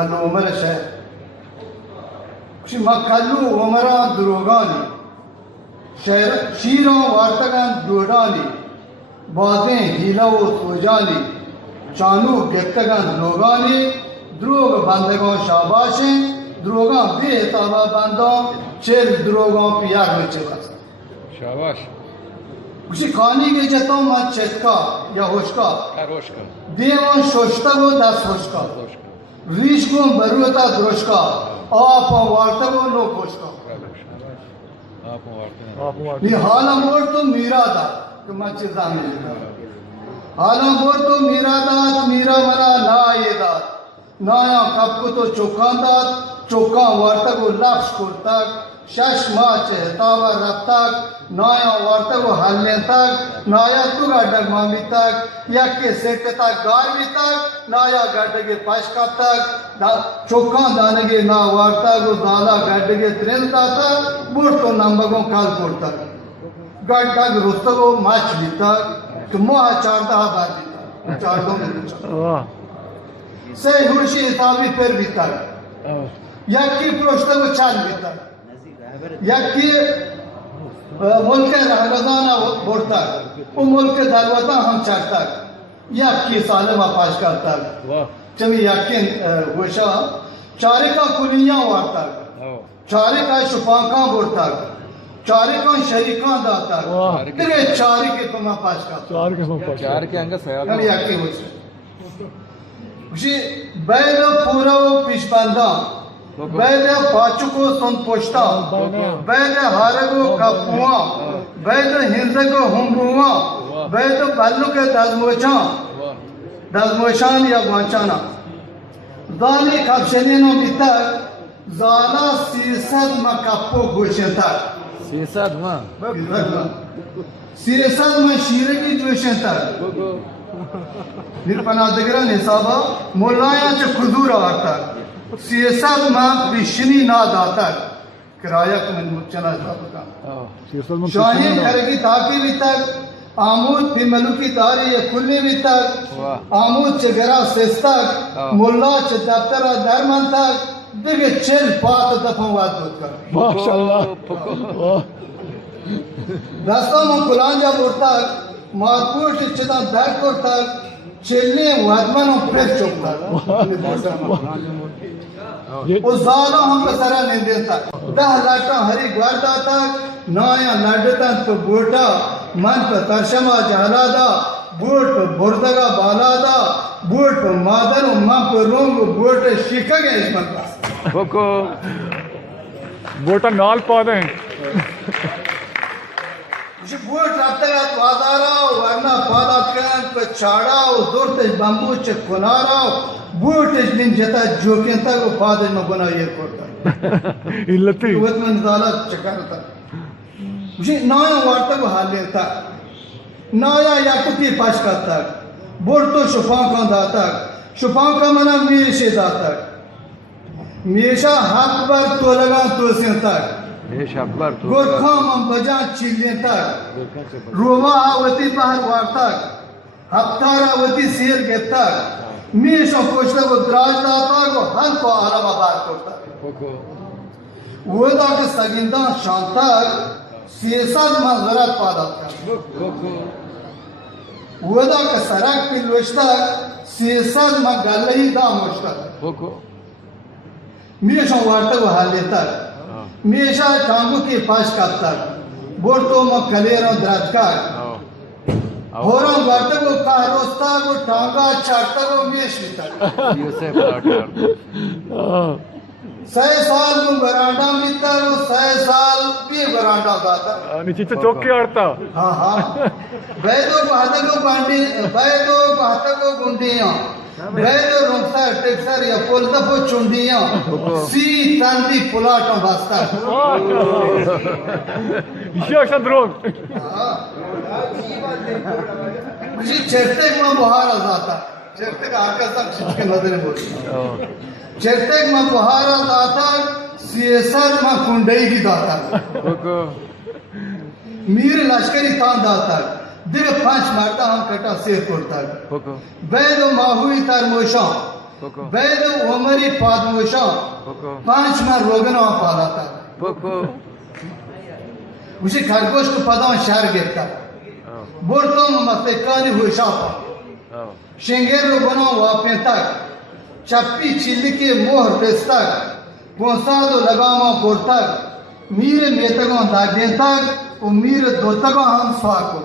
कल्लू उमर शे मा कल्लू उमरा द्रोगानी शहर शीरों वार्तगन दोडानी बातें हीलाओ सोजानी चानू गिफ्तगन लोगानी द्रोग बंदगों शाबाशें द्रोगा बेताबा बंदों चेल द्रोगों पिया बचे बस शाबाश उसी खानी के जतों मत चेतका या होशका देवों शोषता को दस होशका रीश को बरुता द्रोशका आप वार्ता को लो होशका ये हाला मोड़ तो मीरा था कि मैं चिज़ा में हाला मोड़ तो मीरा दात मीरा मना ना ये दात नाया कब को तो चौका दात चौका वार्ता को लक्ष करता शश माँ चहतावा रब तक नाया वार्ता को हलने तक नाया तुगा डगमामी तक या के सेट तक गारवी तक नाया गड्ढ के पाशका तक चौका दाने के ना वार्ता को दाला गड्ढ के त्रेंदा तक बूट तो नंबरों काल कोड़ता गड्ढा के रुस्ता को माच बीता तो मुँह चारता बार बीता चारों में से हुर्शी इताबी पर बीता या की प्रोस्ता को चाल बीता या कि मुल्क रहमदाना बोलता वो मुल्क दलवता हम चाहता या कि सालमा पाश करता चमी यकीन वशा चारे का कुलियां वार्ता चारे का शुपांका बोलता चारे का शरीका दाता तेरे चारे के पमा पाश करता चार के अंग सया यानी यकीन वशा उसी बैल पूरा वो पिछबंदा बैल पाचु को सुन पोष्टा बैल हारे को कपुआ बैल हिंसे को हुंबुआ बैल बल्लू के दजमोशान या गुआचाना दाली कब्शनीनो बिता ज़ाला सीसद में कप्पो घोषणता सीसद में शीरे की जोशंता निर्पना दिगरा निसाबा मुलाया च खुदूर आता सियासत में विश्नी ना दाता किराया को मन मुचना जाता शाहीन करेगी ताकि भी तक आमूद फिमलू की तारी ये खुले भी तक आमूद चगरा सेस्तक मुल्ला च दफ्तरा दरमन तक दिगे चल पात दफवात होता माशाअल्लाह रास्ता में कुलांजा बोलता मारपूट चिता बैग करता चलने वादमानों प्रेस चुकता वो ज़ाला हम कसरा नहीं देता दह लाटा हरी गार्डा तक नाया लाडता तो बोटा मन पर तरशमा जहलादा बोट बुर्दगा बालादा बोट मादर मां पर रोंग बोट शिका गए इस मंता को बोटा नाल पादे उसे बोट रात वादारा वरना पादा कैन पे चाड़ा दूरते बंबू च कुनारा बोट दिन जता जोके तक वो पादे में बना ये कोटा इल्लती वत में ज़ाला चकारता उसे नाया वार्ता को हाल लेता नाया याकुती पास करता बोट तो शुफा का दाता शुफा का मना मीशे दाता मीशा हक पर तो लगा तो से तक गोरखा हम बजा चिल्ले तक रोवा आवती बाहर वार्ता हफ्तारा आवती शेर के तक मीशा कोशला को द्राज दाता को हल को आलमा बार करता वो दा के सगिंदा शांता सियासत में जरूरत पादा वो दा के सराक पिलवश्ता सियासत में गलही दा मुश्ता मीशा वार्ता को हाल लेता मीशा टांगू के पास करता बोर्तो में कलेरों द्राजका होरा वार्ता को कारोस्ता को टांगा चाटता को मीश बिता सै साल में बरांडा मिलता वो सै साल भी बरांडा गाता नीचे तो चौक के आड़ता हाँ हाँ बैदो बाहर को बांडी बैदो बाहर को गुंडियां बैदो रुखसा टेक्सर या पोलता पो चुंडियां सी तांडी पुलाटों बस्ता इसे अक्सर ड्रोन मुझे चेट्टेक में बाहर आ जाता चेट्टेक आकाश तक के नजर बोलती चेट्टेक में बाहर आ जाता सियासत में कुंडई की दाता मीर लश्करी तान दाता दिल पांच मारता हम कटा से कोड़ता बैदो माहुई तार मोशा Poco. Beyde Omeri Padmuşa Poco. Pançma Rogana Palata. Poco. Usi Khargosh ko Padan şer getta. Oh. Bortom Matekani Hushapa. Oh. Shengero Bono Wapentak. Chappi Chillike Moh Restak. Ponsado Lagama Kortak. Mire Metagon Dagentak. O Mire Dotagon Ham Swako.